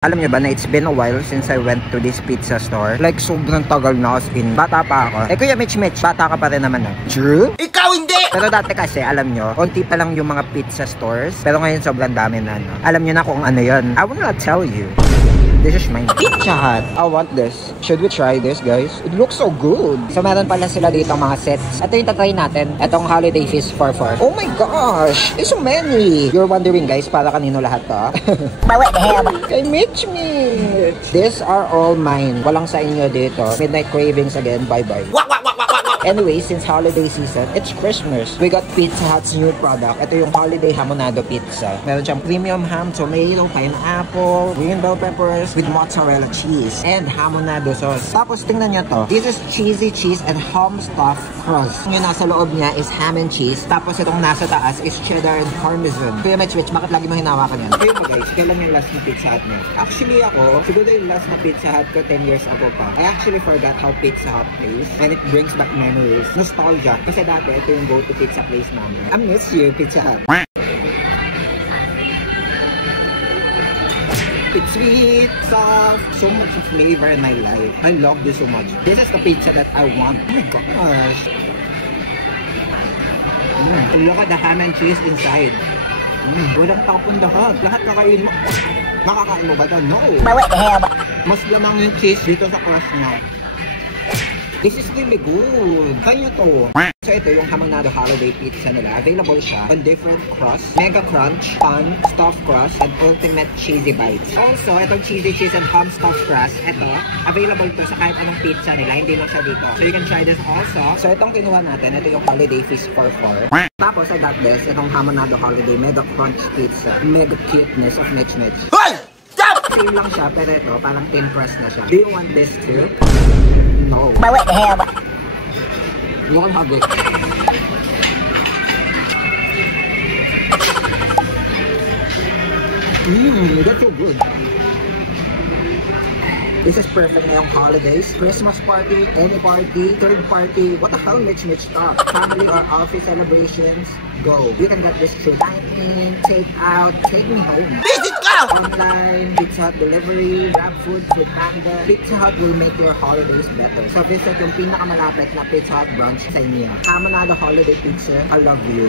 Alam niyo ba na it's been a while since I went to this pizza store? Like, sobrang tagal na as in. Bata pa ako. Eh, Kuya Mitch, bata ka pa rin naman eh. True? Ikaw hindi! Pero dati kasi, alam niyo, konti pa lang yung mga pizza stores. Pero ngayon sobrang dami na, no? Alam niyo na kung ano yun. I will not tell you. This is mine. Pizza Hut. I want this. Should we try this, guys? It looks so good. So, meron pala sila dito mga sets. Ito yung tatry natin. Itong Holiday Feast 4-4. Oh my gosh! There's so many! You're wondering, guys, para kanino lahat to? But what the hell? Kay Mitch. These are all mine. Walang sa inyo dito. Midnight cravings again. Bye-bye. Anyway, since holiday season, it's Christmas. We got Pizza Hut's new product. Ito yung Holiday Hamonado Pizza. Meron siyang premium ham, tomato, pineapple, green bell peppers with mozzarella cheese and Hamonado sauce. Tapos tingnan nyo to. This is cheesy cheese and ham stuffed crust. Yung nasa loob niya is ham and cheese. Tapos itong nasa taas is cheddar and parmesan. Kuya Mitch, bakit lagi mo hinawakan yan? Kayo ba guys, kailan yung last na Pizza Hut niya? Actually ako, siguro yung last na Pizza Hut ko 10 years ago pa. I actually forgot how Pizza Hut tastes and it brings back memories. Nostalgia. Kasi dati ito yung go-to pizza place namin. I miss you, Pizza Hut. It's sweet, soft, so much flavor in my life. I love this so much. This is the pizza that I want. Oh my gosh. Look at the ham and cheese inside. Walang tapon lahat. Lahat kakain mo. Nakakain mo ba ito? No. But what the hell? Mas lamang yung cheese dito sa crust niya. This is really good. Kaya to. So ito yung Hamonado Holiday Pizza nila. Available siya on different crust. Mega Crunch, Fun, Stuffed Crust, and Ultimate Cheesy Bites. Also, itong Cheesy Cheese and Ham Stuffed Crust, ito, available to sa kahit anong pizza nila. Hindi lang siya dito. So you can try this also. So itong kinuha natin, ito yung Holiday Feast 4-4. Tapos I got this, itong Hamonado Holiday Mega Crunch Pizza. Mega cuteness of Mitch. Hey! Stop! Same lang siya, pero ito, parang thin crust na siya. Do you want this too? No. But what the hell? You can have it. That's so good. This is perfect ngayong holidays, Christmas party, any party, third party, what the hell Mitch talk? Family or office celebrations, go. You can get this through dine-in, take out, take me home. Visit ka! Online, Pizza Hut delivery, grab food, food panda. Pizza Hut will make your holidays better. So visit yung pinakamalapit na Pizza Hut branch sa inyo. Hamonado Holiday Pizza, I love you.